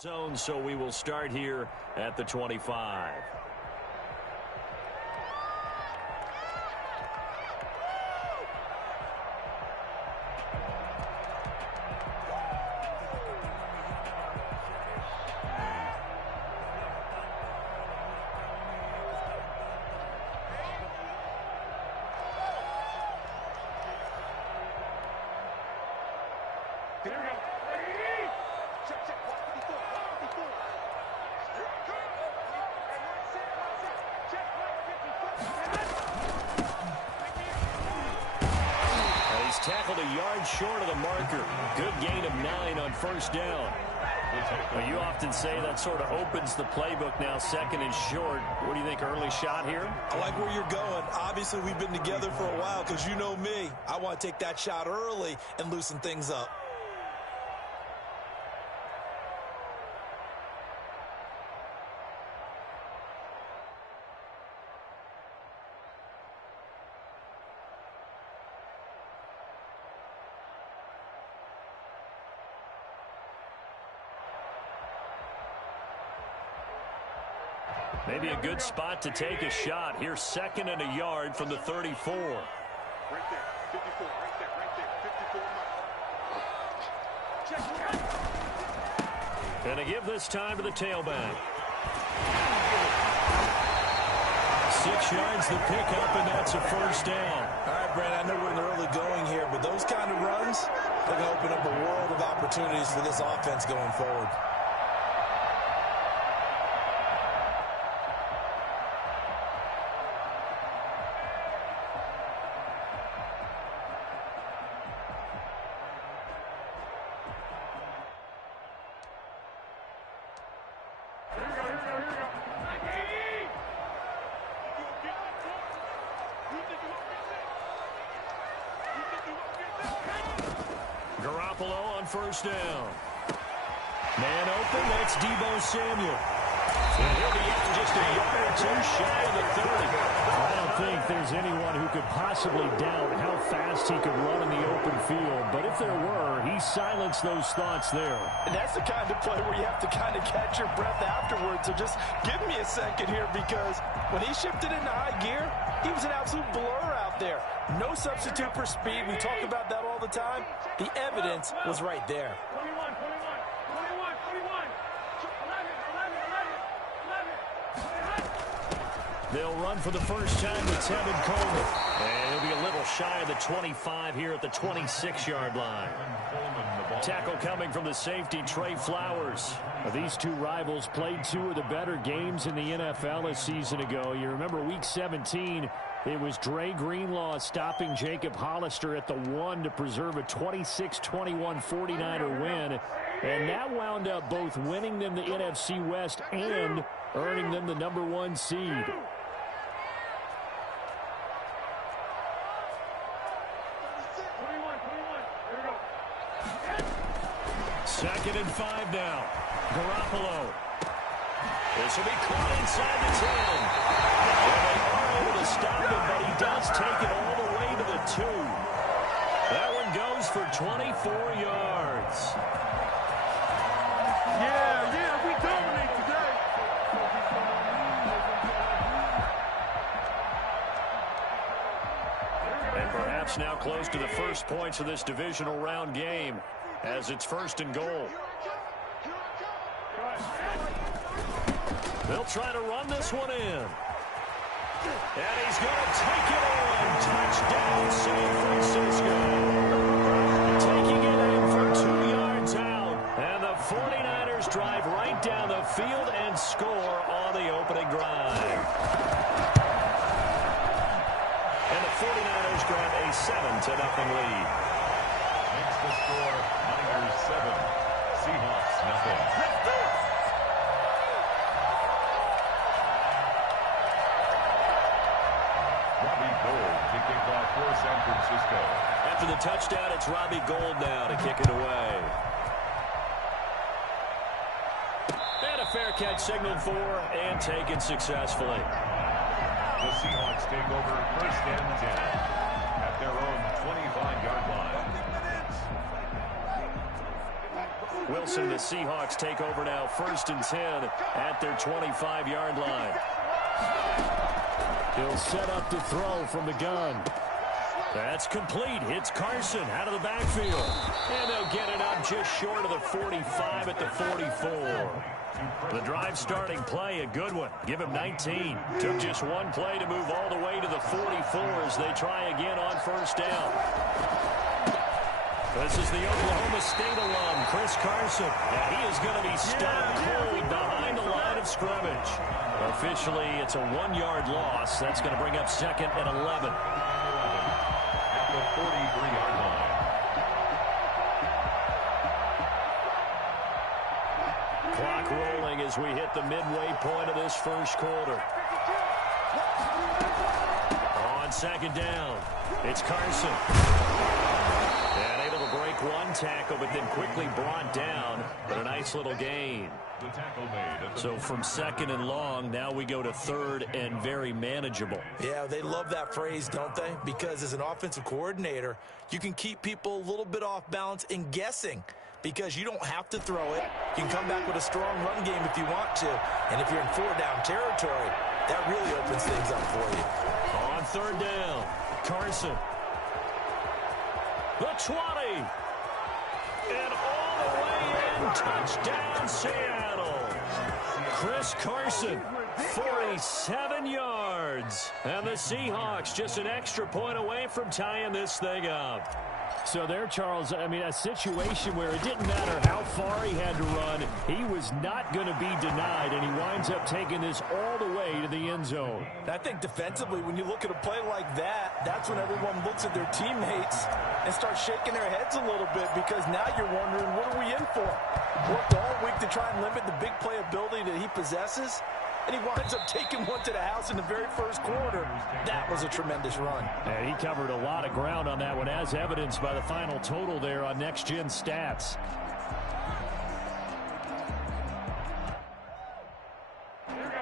Zone, so we will start here at the 25. Tackled a yard short of the marker. Good gain of 9 on first down. Well, you often say that sort of opens the playbook now, second and short. What do you think, early shot here? I like where you're going. Obviously, we've been together for a while because you know me. I want to take that shot early and loosen things up. Maybe a good spot to take a shot. Here's second and a yard from the 34. Right there, 54, right there, 54. And to give this time to the tailback. 6 yards the pickup, and that's a first down. All right, Brandon, I know we're in the early going here, but those kind of runs, they're going to open up a world of opportunities for this offense going forward. First down. Man open, that's Deebo Samuel. And he'll be in just a yard or two shy of the 30. I don't think there's anyone who could possibly doubt how fast he could run in the open field. But if there were, he silenced those thoughts there. And that's the kind of play where you have to kind of catch your breath afterwards. So just give me a second here, because when he shifted into high gear, he was an absolute blur out there. No substitute for speed. We talk about that all the time. The evidence was right there. 21, 21, 21, 21, 11. They'll run for the first time with Tevin Coleman. And he'll be a little shy of the 25 here at the 26-yard line. Tackle coming from the safety, Trey Flowers. These two rivals played 2 of the better games in the NFL a season ago. You remember Week 17, it was Dre Greenlaw stopping Jacob Hollister at the 1 to preserve a 26-21 49er win. And that wound up both winning them the NFC West and earning them the #1 seed. Second and 5 now. Garoppolo. This will be caught inside the 10. And they are able to stop him, but he does take it all the way to the 2. That one goes for 24 yards. Yeah, we dominate today. And perhaps now close to the first points of this divisional round game, as it's first and goal. They'll try to run this one in. And he's going to take it in. Touchdown, San Francisco. Taking it in for 2 yards out. And the 49ers drive right down the field and score on the opening drive. And the 49ers grab a 7-0 lead. Makes the score Niners 7, Seahawks nothing. Let's do it. Robbie Gould to kick off for San Francisco. After the touchdown, it's Robbie Gould now to kick it away. And a fair catch signaled for and taken successfully. The Seahawks take over first and 10 at their own 25-yard line. Wilson and the Seahawks take over now, 1st and 10 at their 25-yard line. He'll set up to throw from the gun. That's complete. It's Carson out of the backfield. And they'll get it up just short of the 45 at the 44. The drive starting play, a good one. Give him 19. Took just one play to move all the way to the 44 as they try again on 1st down. This is the Oklahoma State alum, Chris Carson. And he is going to be stopped cold behind the line of scrimmage. Officially, it's a 1-yard loss. That's going to bring up 2nd and 11. At the 43-yard line. Clock rolling as we hit the midway point of this 1st quarter. On 2nd down, it's Carson. And able to break one tackle, but then quickly brought down. But a nice little gain. The tackle made at the So from 2nd and long, now we go to 3rd and very manageable. Yeah, they love that phrase, don't they? Because as an offensive coordinator, you can keep people a little bit off balance and guessing because you don't have to throw it. You can come back with a strong run game if you want to. And if you're in 4-down territory, that really opens things up for you. On 3rd down, Carson. The 20. And all the way in, touchdown Seattle. Chris Carson, 47 yards. And the Seahawks just an extra point away from tying this thing up. So there, Charles, I mean, a situation where it didn't matter how far he had to run, he was not going to be denied, and he winds up taking this all the way to the end zone. I think defensively, when you look at a play like that, that's when everyone looks at their teammates and starts shaking their heads a little bit because now you're wondering, what are we in for? Worked all week to try and limit the big play ability that he possesses, and he winds up taking one to the house in the very 1st quarter. That was a tremendous run. And he covered a lot of ground on that one, as evidenced by the final total there on Next Gen Stats.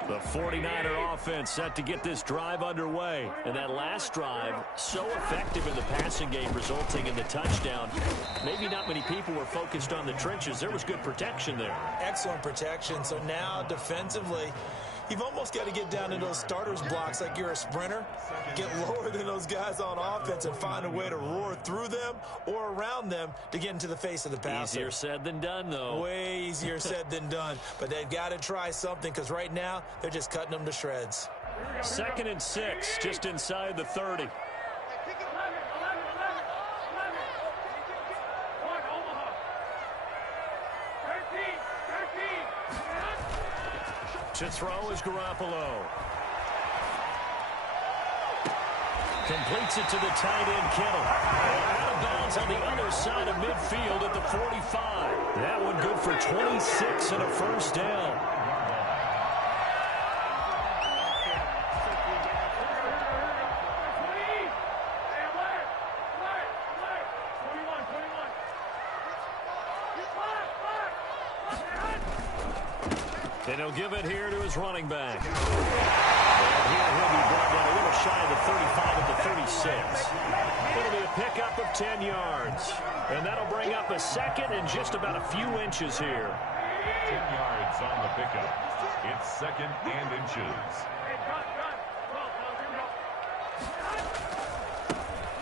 The 49er offense set to get this drive underway. And that last drive, so effective in the passing game, resulting in the touchdown. Maybe not many people were focused on the trenches. There was good protection there. Excellent protection. So now defensively, you've almost got to get down to those starters blocks like you're a sprinter. Get lower than those guys on offense and find a way to roar through them or around them to get into the face of the passer. Easier said than done, though. Way easier said than done. But they've got to try something because right now they're just cutting them to shreds. 2nd and 6, just inside the 30. To throw is Garoppolo. Completes it to the tight end, Kittle. Out of bounds on the other side of midfield at the 45. That one good for 26 and a 1st down. And he'll give it here to his running back. And here he'll be brought down a little shy of the 35 at the 36. It'll be a pickup of 10 yards. And that'll bring up a 2nd and just about a few inches here. 10 yards on the pickup. It's 2nd and inches.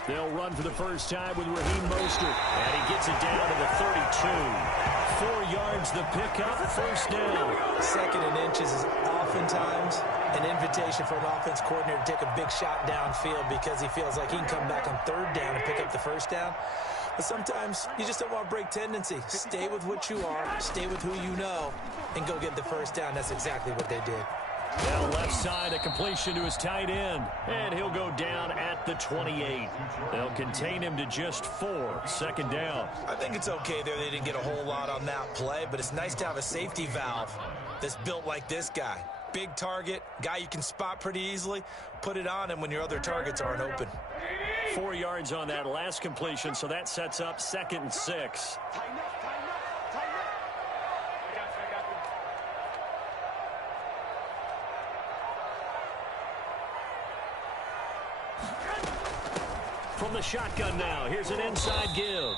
They'll run for the first time with Raheem Mostert. And he gets it down to the 32. 4 yards the pickup, 1st down. 2nd and inches is oftentimes an invitation for an offense coordinator to take a big shot downfield because he feels like he can come back on 3rd down and pick up the 1st down. But sometimes you just don't want to break tendency. Stay with what you are, stay with who you know, and go get the 1st down. That's exactly what they did. Now left side, a completion to his tight end. And he'll go down at the 28. They'll contain him to just 4. 2nd down. I think it's okay there. They didn't get a whole lot on that play, but it's nice to have a safety valve that's built like this guy. Big target, guy you can spot pretty easily. Put it on him when your other targets aren't open. 4 yards on that last completion, so that sets up 2nd and 6. From the shotgun now, here's an inside give.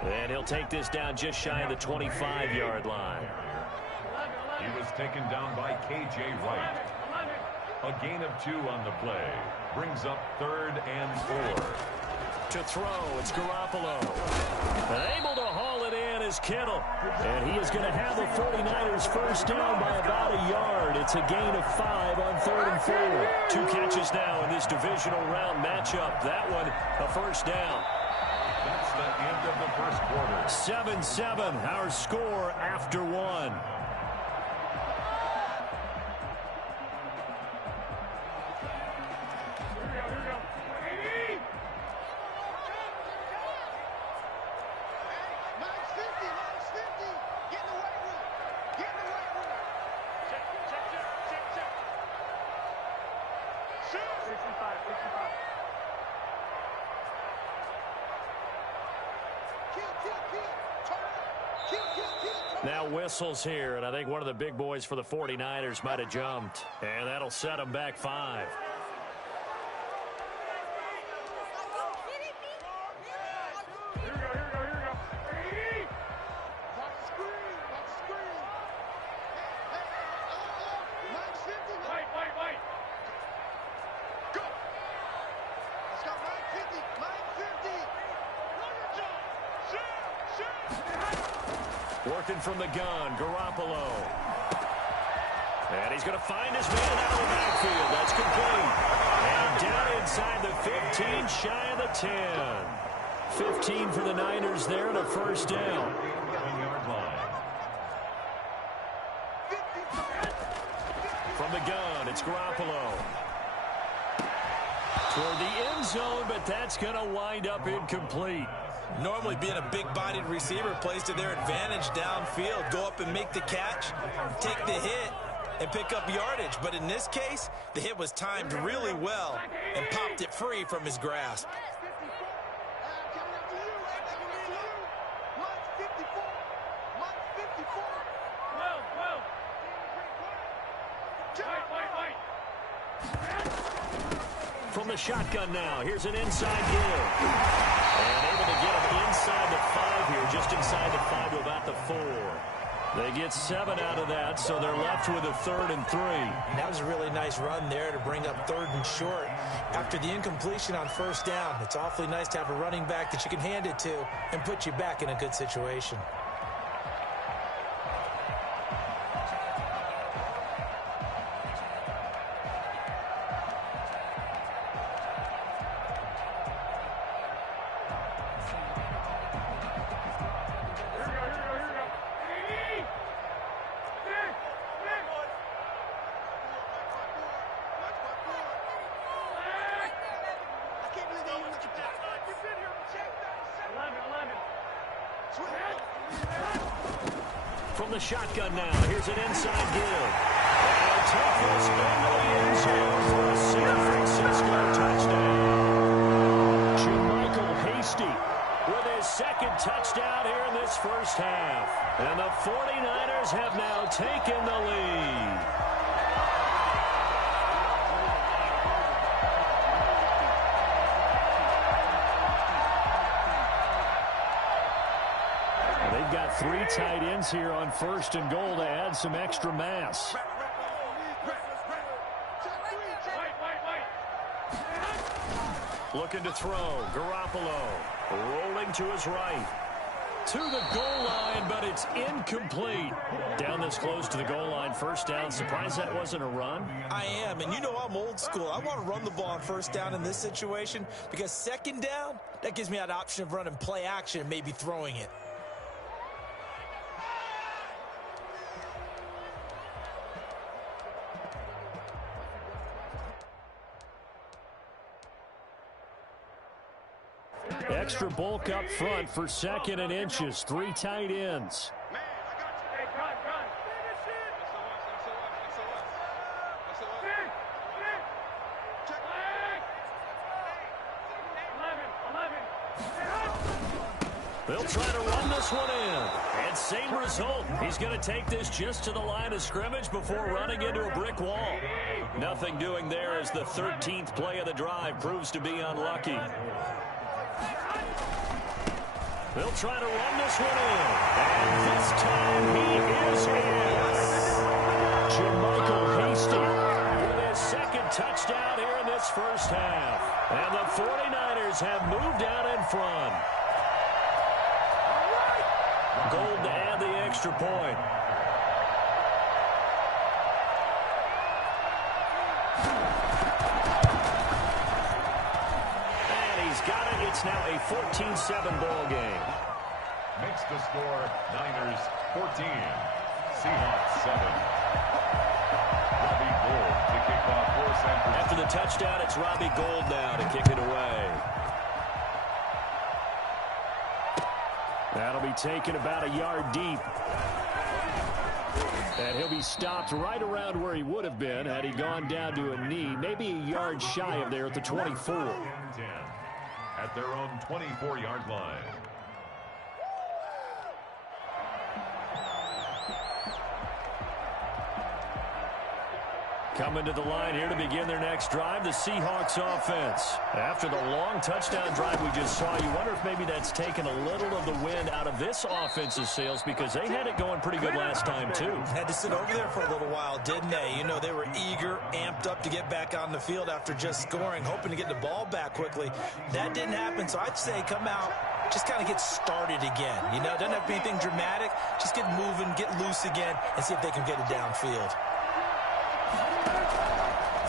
And he'll take this down just shy of the 25-yard line. He was taken down by K.J. Wright. A gain of 2 on the play. Brings up 3rd and 4. To throw, it's Garoppolo. And able to haul it in is Kittle. And he is going to have the 49ers first down by about a yard. It's a gain of 5 on 3rd and 4. 2 catches now in this divisional round matchup. That one, a first down. That's the end of the first quarter. 7-7, our score after 1. Now whistles here, and I think one of the big boys for the 49ers might have jumped. And that'll set them back 5. Working from the gun, Garoppolo. And he's going to find his man out of the backfield. That's complete. And down inside the 15, shy of the 10. 15 for the Niners there and a first down. From the gun, it's Garoppolo. Toward the end zone, but that's going to wind up incomplete. Normally being a big-bodied receiver plays to their advantage downfield. Go up and make the catch, take the hit, and pick up yardage. But in this case, the hit was timed really well and popped it free from his grasp. From the shotgun now, here's an inside give. And able to get him inside the 5 here, just inside the 5 to about the 4. They get 7 out of that, so they're left with a 3rd and 3. That was a really nice run there to bring up 3rd and short. After the incompletion on first down, it's awfully nice to have a running back that you can hand it to and put you back in a good situation. From the shotgun now, here's an inside give. And take this into the end zone for a San Francisco touchdown. Jermichael Hasty with his 2nd touchdown here in this first half. And the 49ers have now taken the lead. They've got 3 tight ends here on 1st and goal to add some extra mass. Looking to throw. Garoppolo rolling to his right. To the goal line, but it's incomplete. Down this close to the goal line, first down. Surprised that wasn't a run? I am, and you know I'm old school. I want to run the ball on first down in this situation because 2nd down, that gives me that option of running play action and maybe throwing it. Extra bulk up front for 2nd and inches. 3 tight ends. They'll try to run this one in. And same result. He's going to take this just to the line of scrimmage before running into a brick wall. Nothing doing there as the 13th play of the drive proves to be unlucky. They'll try to run this one in. And this time he is in. Jermichael Hasty with his second touchdown here in this first half. And the 49ers have moved out in front. Gold to add the extra point. Got it. It's now a 14-7 ball game. Makes the score Niners 14, Seahawks 7. Robbie Gould to kick off for San Francisco. After the touchdown, it's Robbie Gould now to kick it away. That'll be taken about a yard deep. And he'll be stopped right around where he would have been had he gone down to a knee, maybe a yard shy of there at the 24. At their own 24-yard line. Coming to the line here to begin their next drive, the Seahawks offense. After the long touchdown drive we just saw, you wonder if maybe that's taken a little of the wind out of this offense's sails because they had it going pretty good last time, too. Had to sit over there for a little while, didn't they? You know, they were eager, amped up to get back on the field after just scoring, hoping to get the ball back quickly. That didn't happen, so I'd say come out, just kind of get started again. You know, doesn't have to be anything dramatic. Just get moving, get loose again, and see if they can get it downfield.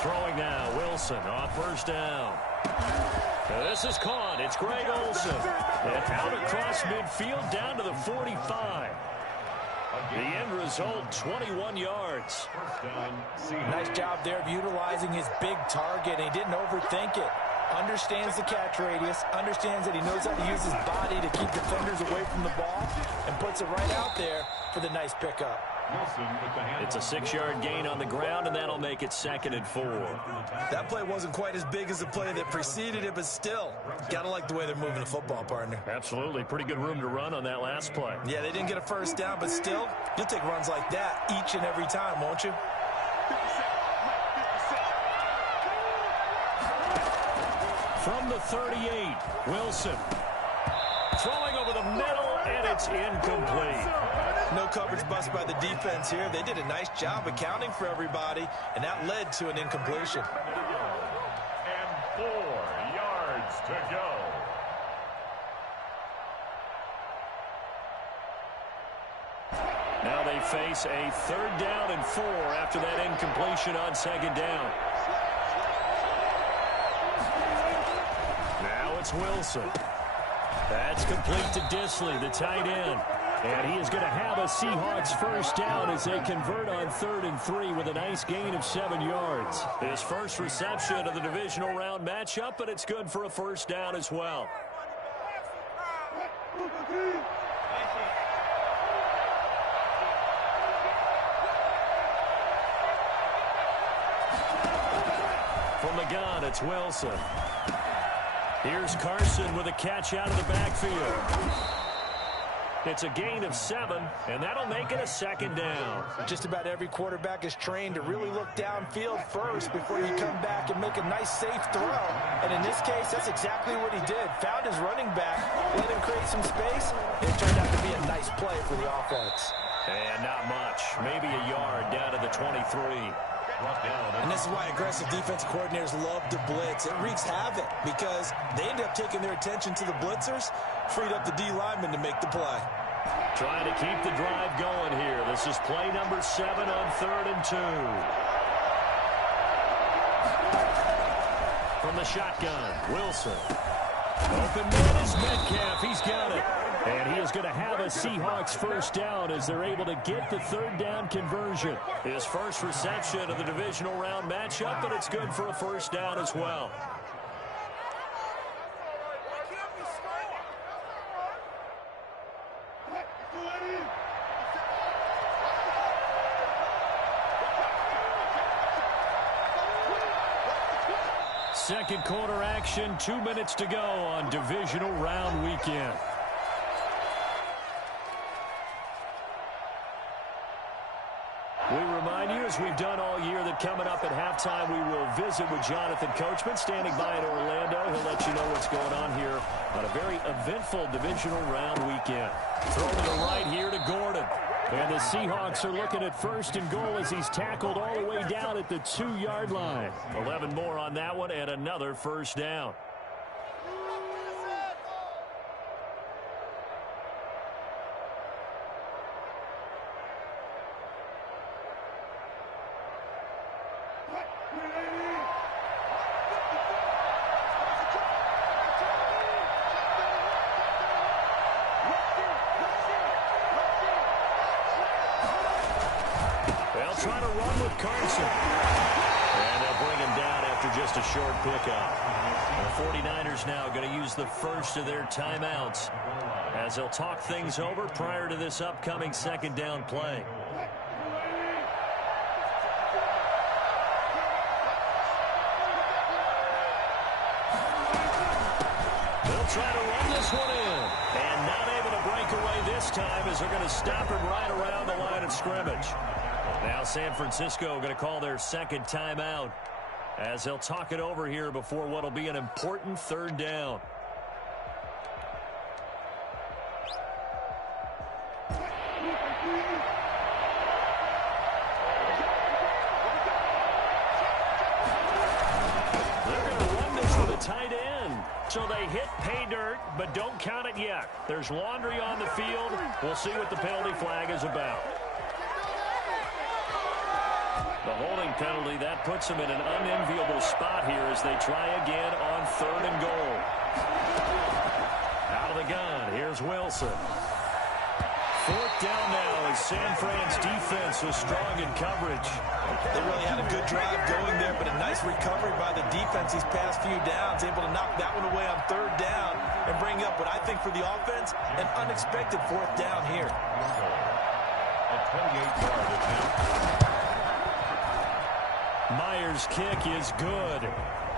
Throwing now, Wilson on first down. This is caught. It's Greg Olsen. And out across midfield down to the 45. The end result, 21 yards. Nice job there of utilizing his big target. He didn't overthink it. Understands the catch radius, understands that he knows how to use his body to keep defenders away from the ball, and puts it right out there for the nice pickup. It's a 6-yard gain on the ground, and that'll make it 2nd and 4. That play wasn't quite as big as the play that preceded it, but still, gotta like the way they're moving the football, partner. Absolutely. Pretty good room to run on that last play. Yeah, they didn't get a first down, but still, you'll take runs like that each and every time, won't you? From the 38, Wilson. Throwing over the middle, and it's incomplete. No coverage bust by the defense here. They did a nice job accounting for everybody, and that led to an incompletion. And 4 yards to go. Now they face a 3rd down and 4 after that incompletion on 2nd down. Now it's Wilson. That's complete to Disley, the tight end. And he is going to have a Seahawks first down as they convert on 3rd and 3 with a nice gain of 7 yards. His first reception of the divisional round matchup, but it's good for a first down as well. From the gun, it's Wilson. Here's Carson with a catch out of the backfield. It's a gain of 7, and that'll make it a 2nd down. Just about every quarterback is trained to really look downfield first before you come back and make a nice, safe throw. And in this case, that's exactly what he did. Found his running back, let him create some space, and it turned out to be a nice play for the offense. And not much. Maybe a yard down to the 23. And this is why aggressive defensive coordinators love to blitz. It wreaks havoc because they end up taking their attention to the blitzers, freed up the D lineman to make the play. Trying to keep the drive going here. This is play number 7 on 3rd and 2. From the shotgun, Wilson. Open man is Metcalf. He's got it. And he is going to have a Seahawks first down as they're able to get the 3rd down conversion. His first reception of the divisional round matchup, but it's good for a first down as well. Second quarter action, 2 minutes to go on divisional round weekend. We remind you, as we've done all year that coming up at halftime we will visit with Jonathan Coachman standing by in Orlando. He'll let you know what's going on here on a very eventful divisional round weekend. Throwing to the right here to Gordon. And the Seahawks are looking at first and goal as he's tackled all the way down at the 2-yard line. 11 more on that one and another first down. Trying to run with Carson. And they'll bring him down after just a short pickup. The 49ers now going to use the first of their timeouts as they'll talk things over prior to this upcoming second down play. They'll try to run this one in. And not able to break away this time as they're going to stop it right around the line of scrimmage. Now San Francisco going to call their second timeout as they'll talk it over here before what will be an important third down. They're going to run this with a tight end. So they hit pay dirt, but don't count it yet. There's laundry on the field. We'll see what the penalty flag is about. The holding penalty, that puts them in an unenviable spot here as they try again on third and goal. Out of the gun, here's Wilson. Fourth down now as San Fran's defense was strong in coverage. They really had a good drive going there, but a nice recovery by the defense these past few downs, able to knock that one away on third down and bring up what I think for the offense, an unexpected fourth down here. A 28-yard attempt. Myers' kick is good.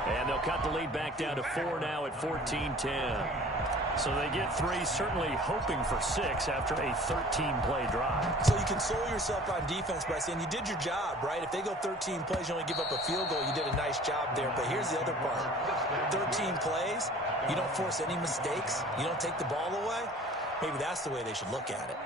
And they'll cut the lead back down to 4 now at 14-10. So they get 3, certainly hoping for 6 after a 13-play drive. So you console yourself on defense by saying you did your job, right? If they go 13 plays, you only give up a field goal, you did a nice job there. But here's the other part. 13 plays, you don't force any mistakes, you don't take the ball away. Maybe that's the way they should look at it.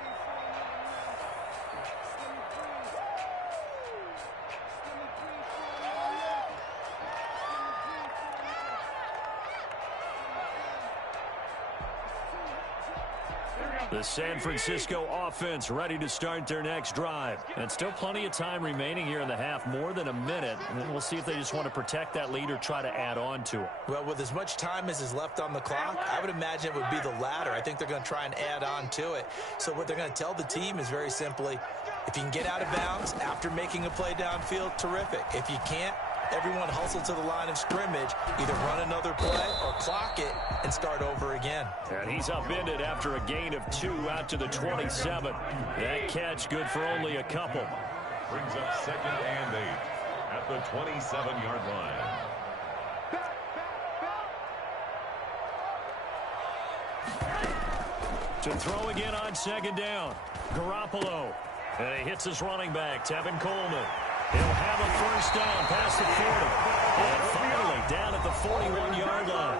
The San Francisco offense ready to start their next drive. And still plenty of time remaining here in the half, more than a minute. And we'll see if they just want to protect that lead or try to add on to it. Well, with as much time as is left on the clock, I would imagine it would be the latter. I think they're going to try and add on to it. So what they're going to tell the team is very simply, if you can get out of bounds after making a play downfield, terrific. If you can't, everyone hustle to the line of scrimmage, either run another play or clock it and start over again. And he's upended after a gain of 2 out to the 27. That catch good for only a couple. Brings up 2nd and 8 at the 27-yard line. To throw again on 2nd down. Garoppolo. And he hits his running back, Tevin Coleman. He'll have a first down past the 40. And finally down at the 41-yard line.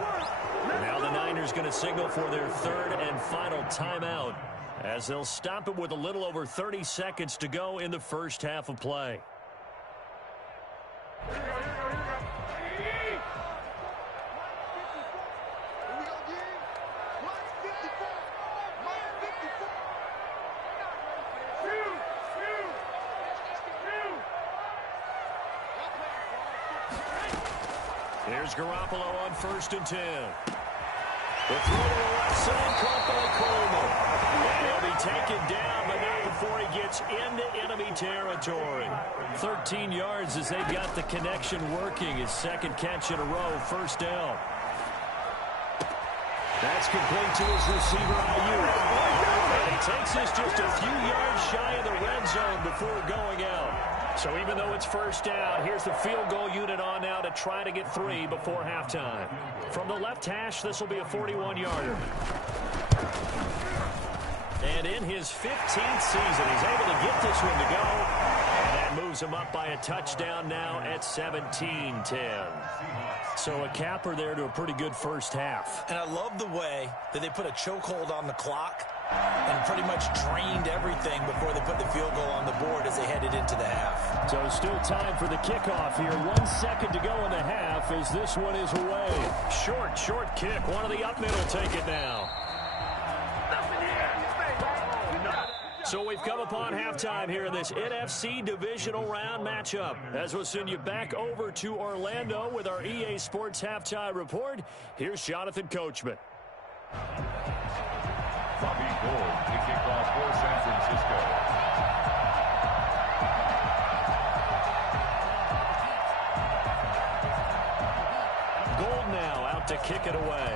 Now the Niners going to signal for their third and final timeout as they'll stop it with a little over 30 seconds to go in the first half of play. Here's Garoppolo on 1st and 10. The throw to the left side, caught by Coleman. And he'll be taken down, but not before he gets into enemy territory. 13 yards as they've got the connection working. His second catch in a row, first down. That's complete to his receiver, Ayuk. And he takes this just a few yards shy of the red zone before going out. So even though it's first down, here's the field goal unit on now to try to get 3 before halftime. From the left hash, this will be a 41-yarder. And in his 15th season, he's able to get this one to go. And that moves shows them up by a touchdown now at 17-10. So a capper there to a pretty good first half. And I love the way that they put a chokehold on the clock and pretty much drained everything before they put the field goal on the board as they headed into the half. So still time for the kickoff here. 1 second to go in the half as this one is away. Short kick. One of the up middle take it now. So we've come upon halftime here in this NFC divisional round matchup. As we'll send you back over to Orlando with our EA Sports halftime report, here's Jonathan Coachman. Bobby Gold to kick off for San Francisco. Gold now out to kick it away.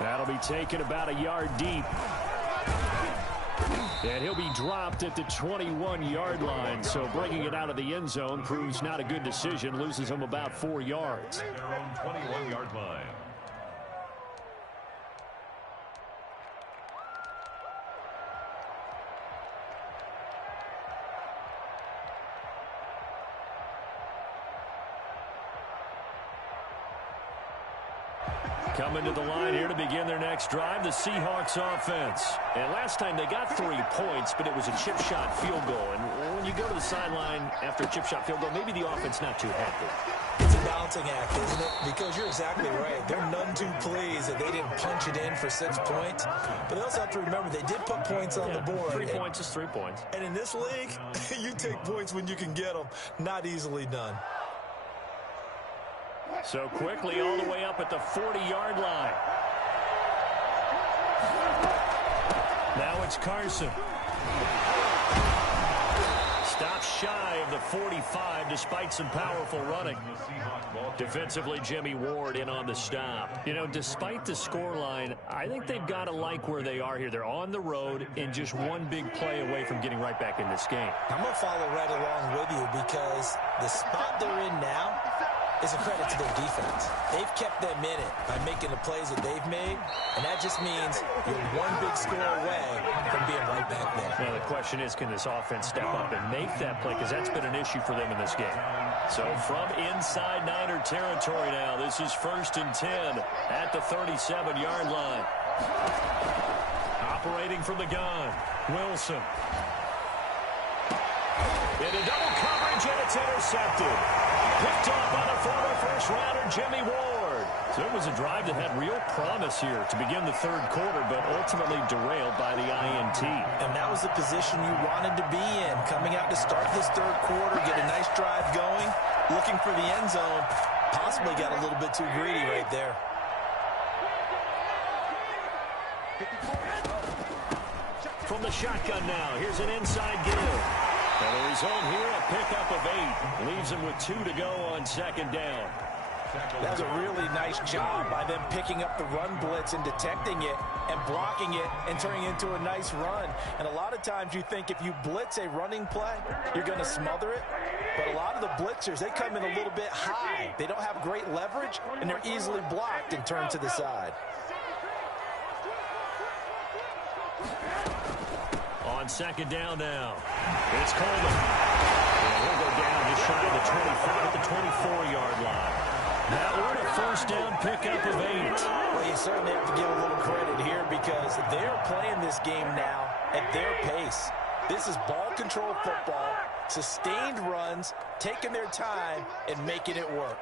That'll be taken about a yard deep. And he'll be dropped at the 21-yard line. So bringing it out of the end zone proves not a good decision. Loses him about 4 yards. Their own 21-yard line. Coming to the line here to begin their next drive, the Seahawks offense. And last time they got 3 points, but it was a chip shot field goal. And when you go to the sideline after a chip shot field goal, maybe the offense not too happy. It's a balancing act, isn't it? Because you're exactly right. They're none too pleased that they didn't punch it in for 6 points. But they also have to remember they did put points on the board. 3 points is 3 points. And in this league, you take points when you can get them. Not easily done. So quickly all the way up at the 40-yard line. Now it's Carson. Stops shy of the 45 despite some powerful running. Defensively, Jimmy Ward in on the stop. You know, despite the scoreline, I think they've got to like where they are here. They're on the road and just one big play away from getting right back in this game. I'm going to follow right along with you because the spot they're in now is a credit to their defense. They've kept them in it by making the plays that they've made, and that just means you're one big score away from being right back there. Now, the question is, can this offense step up and make that play? Because that's been an issue for them in this game. So from inside Niner territory now, this is 1st and 10 at the 37-yard line. Operating from the gun, Wilson. Into double coverage, and it's intercepted. Picked off by the former first-rounder, Jimmy Ward. So it was a drive that had real promise here to begin the 3rd quarter, but ultimately derailed by the INT. And that was the position you wanted to be in. Coming out to start this 3rd quarter, get a nice drive going, looking for the end zone. Possibly got a little bit too greedy right there. From the shotgun now, here's an inside give. And the result here, a pickup of 8. Leaves him with 2 to go on 2nd down. That's a really nice job by them picking up the run blitz and detecting it and blocking it and turning it into a nice run. And a lot of times you think if you blitz a running play, you're going to smother it. But a lot of the blitzers, they come in a little bit high. They don't have great leverage, and they're easily blocked and turned to the side. On 2nd down now, it's Coleman. And he'll go down just shy of the 25 at the 24-yard line. That one a 1st down pickup of 8. Well, you certainly have to give a little credit here because they're playing this game now at their pace. This is ball control football, sustained runs, taking their time, and making it work.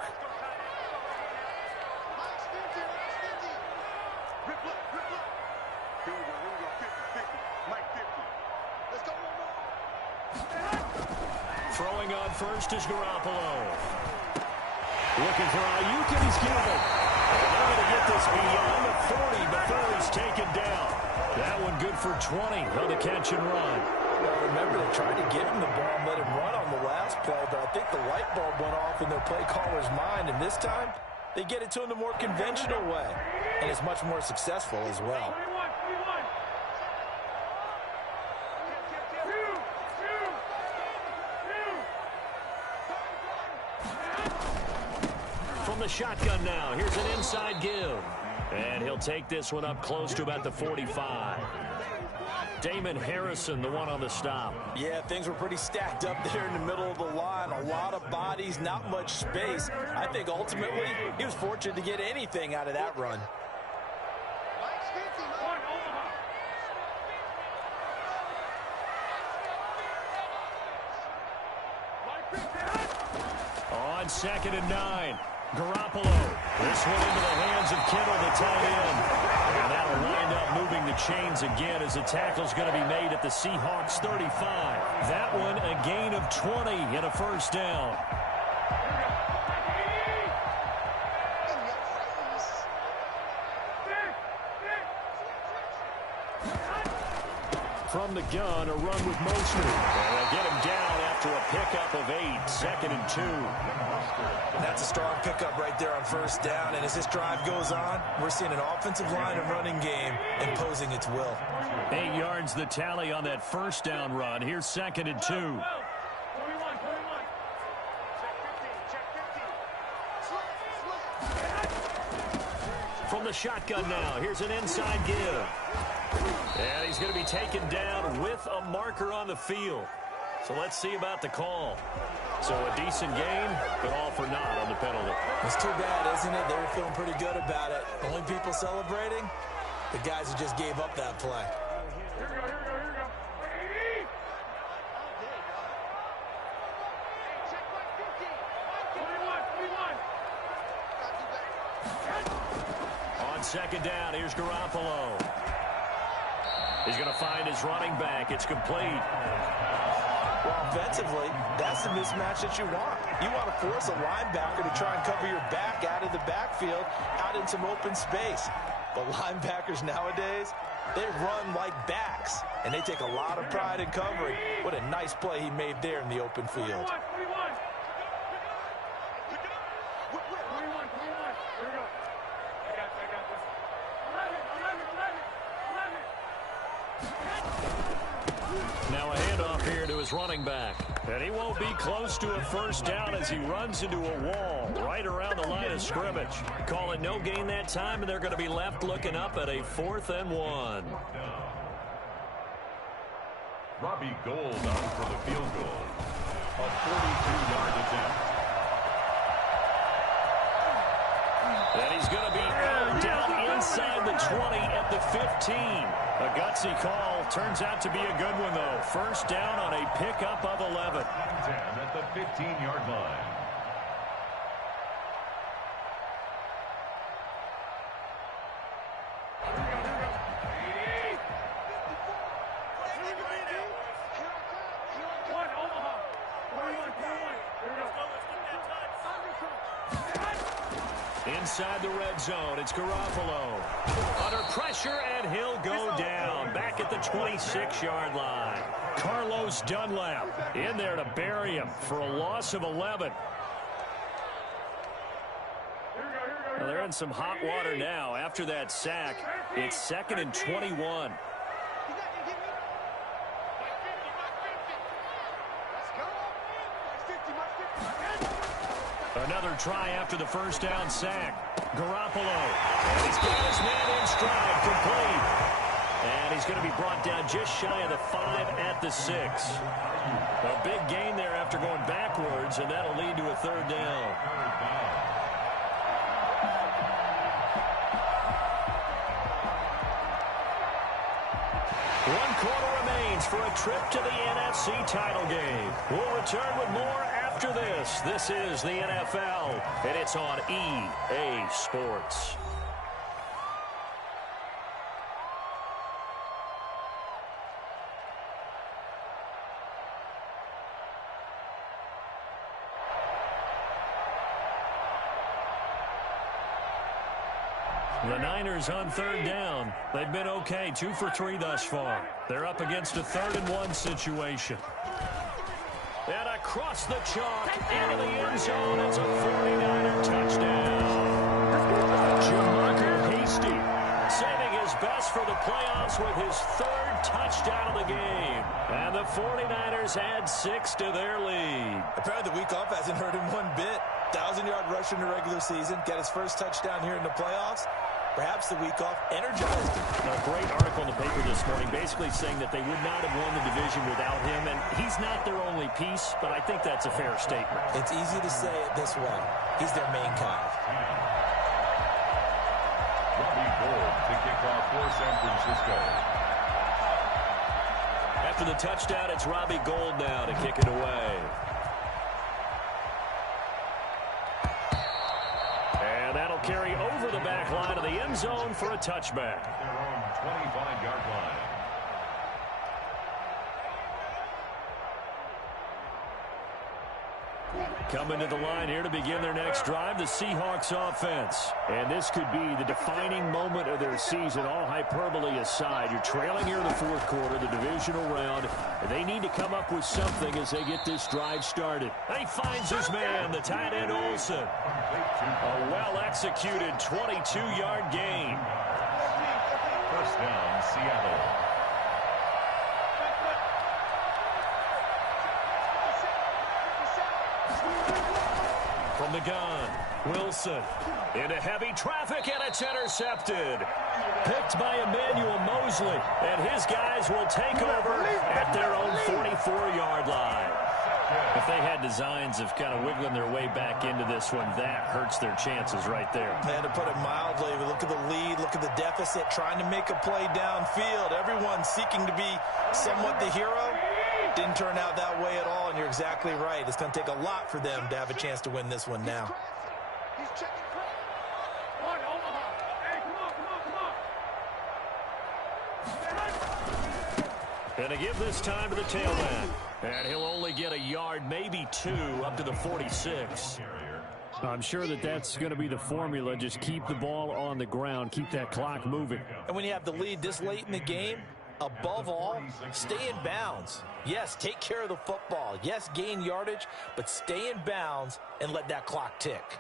Throwing on first is Garoppolo. Looking for Ayuk, and he's got it. And they're going to get this beyond the 40 before he's taken down. That one good for 20 on the catch and run. Well, remember, they tried to give him the ball and let him run on the last play, but I think the light bulb went off in their play caller's mind, and this time they get it to him the more conventional way, and it's much more successful as well. From the shotgun now, here's an inside give. And he'll take this one up close to about the 45. Damon Harrison, the one on the stop. Yeah, things were pretty stacked up there in the middle of the line. A lot of bodies, not much space. I think ultimately he was fortunate to get anything out of that run. On 2nd and 9, Garoppolo. This one into the hands of Kittle, the tight end. And that'll wind up moving the chains again as the tackle's going to be made at the Seahawks 35. That one a gain of 20 and a first down. From the gun, a run with Mostert. And they'll get him down after a pickup of 8, 2nd and 2. That's a strong pickup right there on first down. And as this drive goes on, we're seeing an offensive line and running game imposing its will. 8 yards the tally on that first down run. Here's 2nd and 2. 21. From the shotgun now, here's an inside give. And he's going to be taken down with a marker on the field. So let's see about the call. So a decent gain, but all for naught on the penalty. It's too bad, isn't it? They were feeling pretty good about it. Only people celebrating, the guys who just gave up that play. Here we go. Check 21. On 2nd down, here's Garoppolo. He's going to find his running back. It's complete. Well, offensively, that's the mismatch that you want. You want to force a linebacker to try and cover your back out of the backfield, out in some open space. But linebackers nowadays, they run like backs, and they take a lot of pride in covering. What a nice play he made there in the open field. 21. Here we go. I got this. 11. Now a handoff here to his running back. And he won't be close to a first down as he runs into a wall right around the line of scrimmage. Call it no gain that time, and they're going to be left looking up at a 4th and 1. Robbie Gould on for the field goal. A 42-yard attempt. And he's going to be down inside the 20 at the 15. A gutsy call. Turns out to be a good one, though. First down on a pickup of 11. 10 at the 15-yard line. Inside the red zone, it's Garoppolo. Under pressure, and he'll go down. Back at the 26-yard line. Carlos Dunlap in there to bury him for a loss of 11. Well, they're in some hot water now. After that sack, it's 2nd and 21. Another try after the first down sack. Garoppolo. And he's got his man in stride, complete. And he's going to be brought down just shy of the 5 at the 6. A big gain there after going backwards, and that'll lead to a 3rd down. One quarter remains for a trip to the NFC title game. We'll return with more after this. This is the NFL, and it's on EA Sports. The Niners on 3rd down. They've been okay, 2 for 3 thus far. They're up against a 3rd and 1 situation. And across the chalk, into the end zone, it's a 49er touchdown. Jamarco Hasty saving his best for the playoffs with his 3rd touchdown of the game. And the 49ers add 6 to their lead. Apparently the week off hasn't hurt him one bit. 1,000-yard rush in the regular season, get his first touchdown here in the playoffs. perhaps the week off energized him. A great article in the paper this morning basically saying that they would not have won the division without him, and he's not their only piece, but I think that's a fair statement. It's easy to say it this way. He's their main guy. Robbie Gould to kick off for San Francisco. After the touchdown, it's Robbie Gould now to kick it away. And that'll carry over the back line of the end zone for a touchback. Their own 25-yard line. Coming to the line here to begin their next drive, the Seahawks offense. And this could be the defining moment of their season, all hyperbole aside. You're trailing here in the fourth quarter, the divisional round, and they need to come up with something as they get this drive started. He finds his man, the tight end Olsen. A well-executed 22-yard gain. First down, Seattle. From the gun, Wilson into heavy traffic, and it's intercepted. Picked by Emmanuel Mosley, and his guys will take over at their own 44-yard line. If they had designs of kind of wiggling their way back into this one, that hurts their chances right there. Man, to put it mildly, look at the lead, look at the deficit, trying to make a play downfield. Everyone seeking to be somewhat the hero. Didn't turn out that way at all, and you're exactly right. It's going to take a lot for them to have a chance to win this one now. He's checking crap. Come on, Omaha. Hey, come on. And to give this time to the tailback. And he'll only get a yard, maybe two, up to the 46. I'm sure that that's going to be the formula. Just keep the ball on the ground. Keep that clock moving. And when you have the lead this late in the game, above all, stay in bounds. Yes, take care of the football. Yes, gain yardage, but stay in bounds and let that clock tick.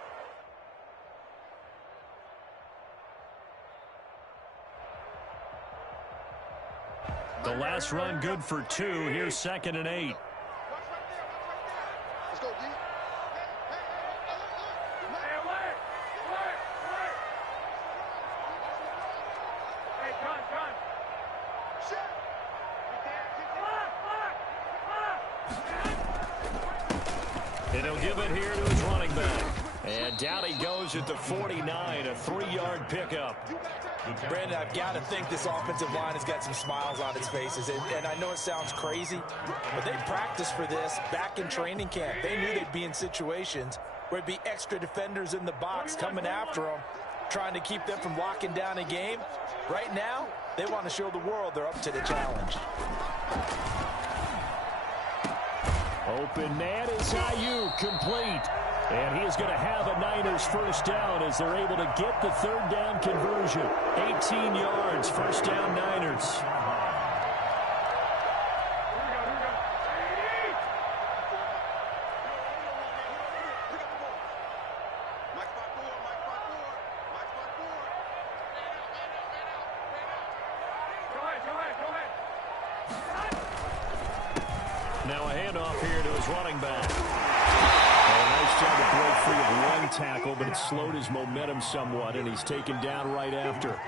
The last run good for two. Here's 2nd and 8. Watch right there. Let's go, D. Hey, alert. Hey, gun. Shit. And he'll give it here to his running back. And down he goes at the 49, a 3-yard pickup. Brandon, I've got to think this offensive line has got some smiles on its faces. And I know it sounds crazy, but they practiced for this back in training camp. They knew they'd be in situations where it'd be extra defenders in the box coming after them, trying to keep them from locking down a game. Right now, they want to show the world they're up to the challenge. Open man is Ayuk, complete. And he is going to have a Niners first down as they're able to get the 3rd down conversion. 18 yards, first down Niners. Now a handoff here to his running back. Nice job to break free of one tackle, but it slowed his momentum somewhat, and he's taken down right after.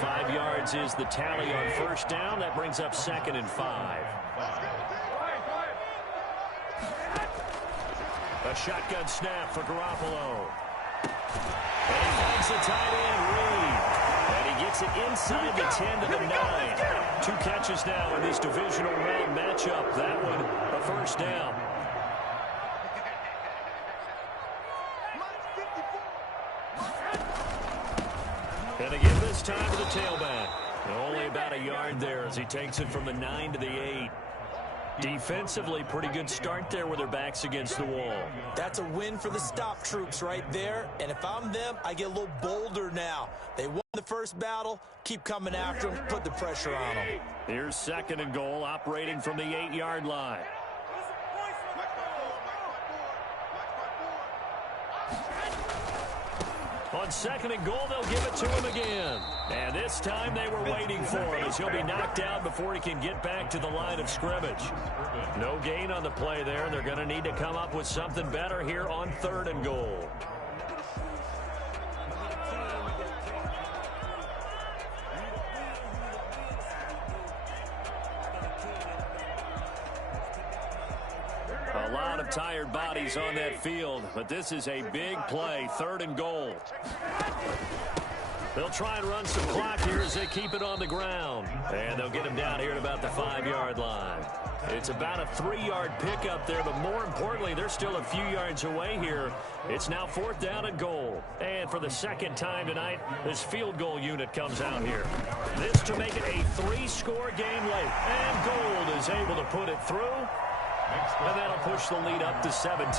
5 yards is the tally on first down. That brings up 2nd and 5. A shotgun snap for Garoppolo. And he finds the tight end, Reed. And he gets it inside the 10 to the 9. 2 catches now in this divisional round matchup. That one, a first down. And again this time to the tailback. Only about a yard there as he takes it from the 9 to the 8. Defensively, pretty good start there with their backs against the wall. That's a win for the stop troops right there. And if I'm them, I get a little bolder now. They won the first battle. Keep coming after them. Put the pressure on them. Here's 2nd and goal, operating from the 8-yard line. On 2nd and goal, they'll give it to him again. And this time they were waiting for him as he'll be knocked down before he can get back to the line of scrimmage. No gain on the play there. They're going to need to come up with something better here on 3rd and goal. tired bodies on that field, but this is a big play, 3rd and goal. They'll try and run some clock here as they keep it on the ground. And they'll get him down here at about the 5-yard line. It's about a 3-yard pickup there, but more importantly, they're still a few yards away here. It's now 4th down and goal. And for the second time tonight, this field goal unit comes out here. This to make it a 3-score game late. And Gold is able to put it through. And that'll push the lead up to 17.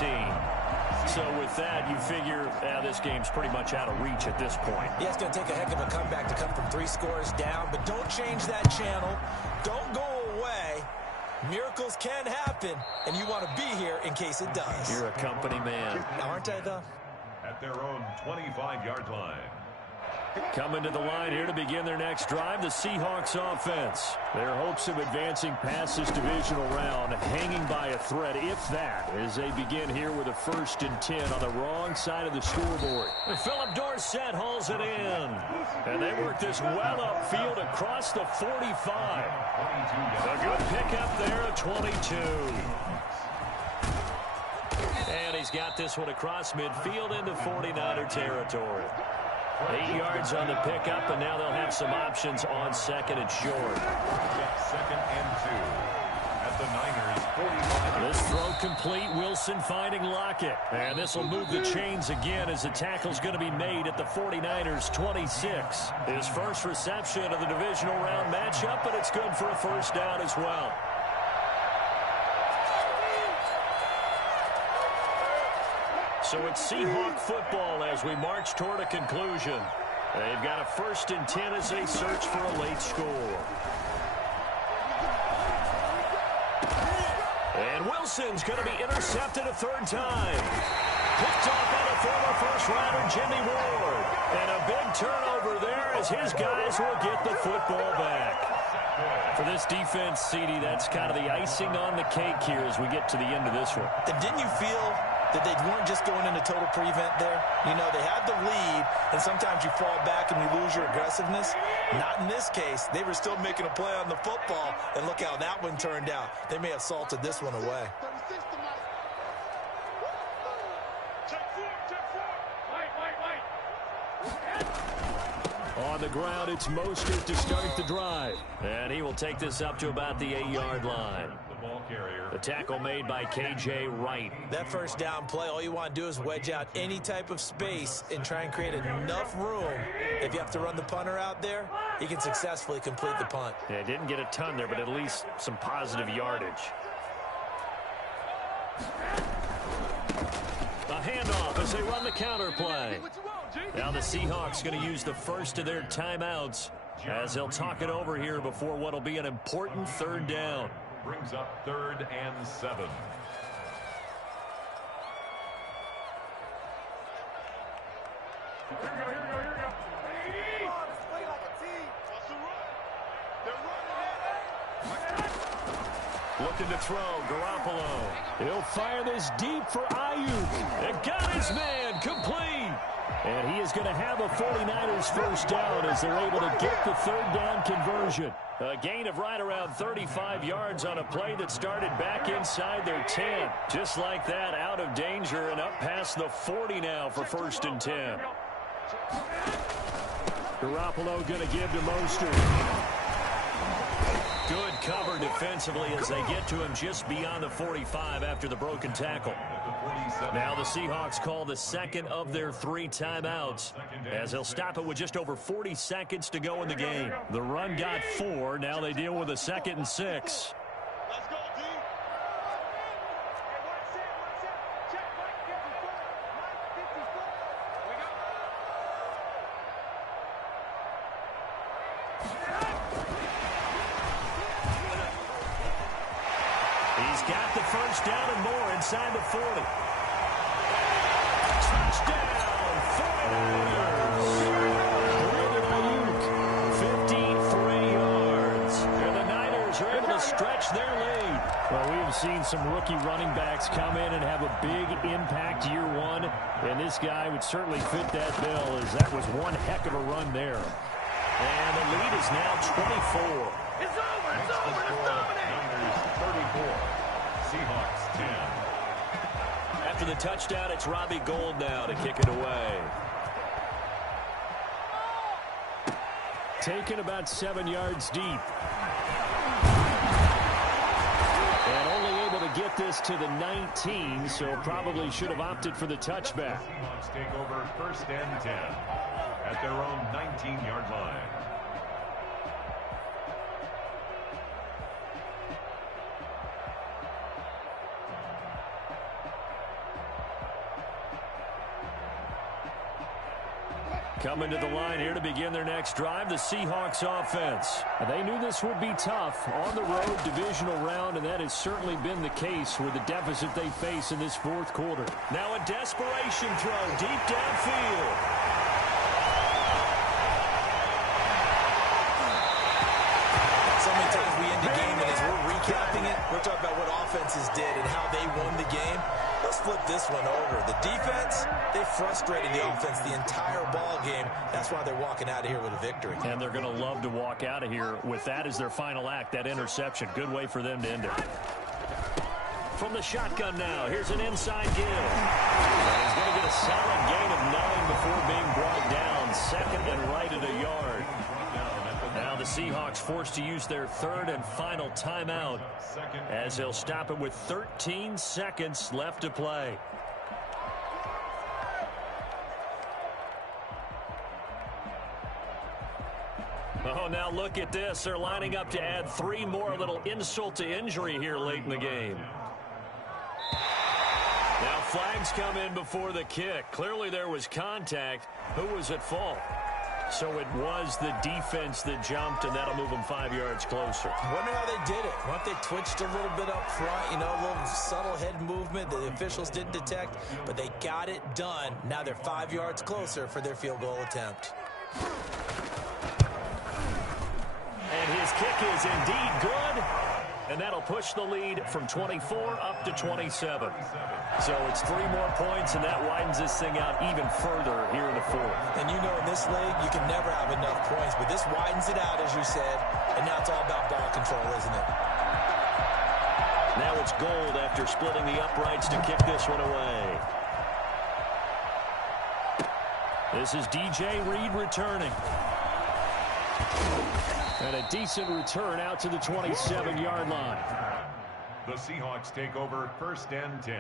So with that, you figure this game's pretty much out of reach at this point. Yeah, it's going to take a heck of a comeback to come from 3 scores down, but don't change that channel. Don't go away. Miracles can happen, and you want to be here in case it does. You're a company man. Aren't I, though? At their own 25-yard line. Coming to the line here to begin their next drive, the Seahawks offense. Their hopes of advancing past this divisional round hanging by a thread, if that, as they begin here with a 1st and 10 on the wrong side of the scoreboard. Philip Dorsett hauls it in. And they work this well upfield across the 45. A good pickup there at 22. And he's got this one across midfield into 49er territory. 8 yards on the pickup, and now they'll have some options on 2nd and short. 2nd and 2 at the Niners' 45. This throw complete. Wilson finding Lockett. And this will move the chains again as the tackle's going to be made at the 49ers' 26. His first reception of the divisional round matchup, but it's good for a 1st down as well. So it's Seahawk football as we march toward a conclusion. They've got a 1st and 10 as they search for a late score. And Wilson's going to be intercepted a 3rd time. Picked off by the former first-rounder Jimmy Ward. And a big turnover there as his guys will get the football back. For this defense, CD, that's kind of the icing on the cake here as we get to the end of this one. And didn't you feel that they weren't just going into total prevent there? You know, they had the lead, and sometimes you fall back and you lose your aggressiveness. Not in this case. They were still making a play on the football, and look how that one turned out. They may have salted this one away. On the ground, it's Mostert to start the drive. And he will take this up to about the 8-yard line. The ball carrier. The tackle made by K.J. Wright. That 1st down play, all you want to do is wedge out any type of space and try and create enough room. If you have to run the punter out there, he can successfully complete the punt. Yeah, didn't get a ton there, but at least some positive yardage. A handoff as they run the counter play. Now the Seahawks going to use the first of their timeouts as they'll talk it over here before what will be an important 3rd down. Brings up 3rd and 7. Looking to throw, Garoppolo. He'll fire this deep for Ayuk. It got his man complete. And he is going to have a 49ers 1st down as they're able to get the 3rd down conversion. A gain of right around 35 yards on a play that started back inside their 10. Just like that, out of danger and up past the 40 now for 1st and 10. Garoppolo going to give to Mostert. Good cover defensively as they get to him just beyond the 45 after the broken tackle. Now the Seahawks call the 2nd of their 3 timeouts as they'll stop it with just over 40 seconds to go in the game. The run got 4. Now they deal with a 2nd and 6. He's got the 1st down and more inside the 40. Touchdown, 49ers. Brandon Ayuk, 53 yards. And the Niners are able to stretch their lead. Well, we have seen some rookie running backs come in and have a big impact year 1. And this guy would certainly fit that bill as that was one heck of a run there. And the lead is now 24. It's over. It's over. It's dominating. Niners 34. Seahawks 10. for the touchdown. It's Robbie Gould now to kick it away. Taken about 7 yards deep. And only able to get this to the 19, so probably should have opted for the touchback. Seahawks take over 1st and 10 at their own 19-yard line. Coming to the line here to begin their next drive, the Seahawks offense. They knew this would be tough on the road, divisional round, and that has certainly been the case with the deficit they face in this fourth quarter. Now a desperation throw deep downfield. So many times we end the game, and as we're recapping it, we're talking about what offenses did and how they won the game. Let's flip this one over. The defense, they frustrated the offense the entire ball game. That's why they're walking out of here with a victory. And they're going to love to walk out of here with that as their final act, that interception. Good way for them to end it. From the shotgun now, here's an inside give. And he's going to get a solid gain of 9 before being brought down. Second and right at a yard. Now the Seahawks forced to use their third and final timeout as they'll stop it with 13 seconds left to play. Oh, now look at this. They're lining up to add 3 more, a little insult to injury here late in the game. Now flags come in before the kick. Clearly there was contact. Who was at fault? So it was the defense that jumped, and that'll move them 5 yards closer. Wonder how they did it. What if they twitched a little bit up front, you know, a little subtle head movement that the officials didn't detect, but they got it done. Now they're 5 yards closer for their field goal attempt. And his kick is indeed good, and that'll push the lead from 24 up to 27. So it's 3 more points, and that widens this thing out even further here in the fourth. And you know in this league, you can never have enough points, but this widens it out, as you said, and now it's all about ball control, isn't it? Now it's Gould after splitting the uprights to kick this one away. This is DJ Reed returning. And a decent return out to the 27-yard line. The Seahawks take over 1st and 10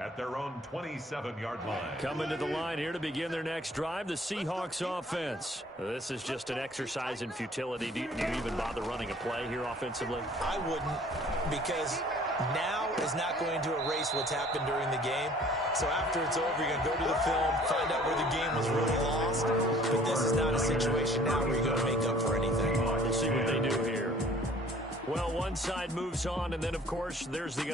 at their own 27-yard line. Coming to the line here to begin their next drive, the Seahawks offense. This is just an exercise in futility. Do you even bother running a play here offensively? I wouldn't, because now is not going to erase what's happened during the game. So after it's over, you're going to go to the film, find out where the game was really lost. But this is not a situation now where you're going to make up for anything. We'll see what they do here. Well, one side moves on, and then, of course, there's the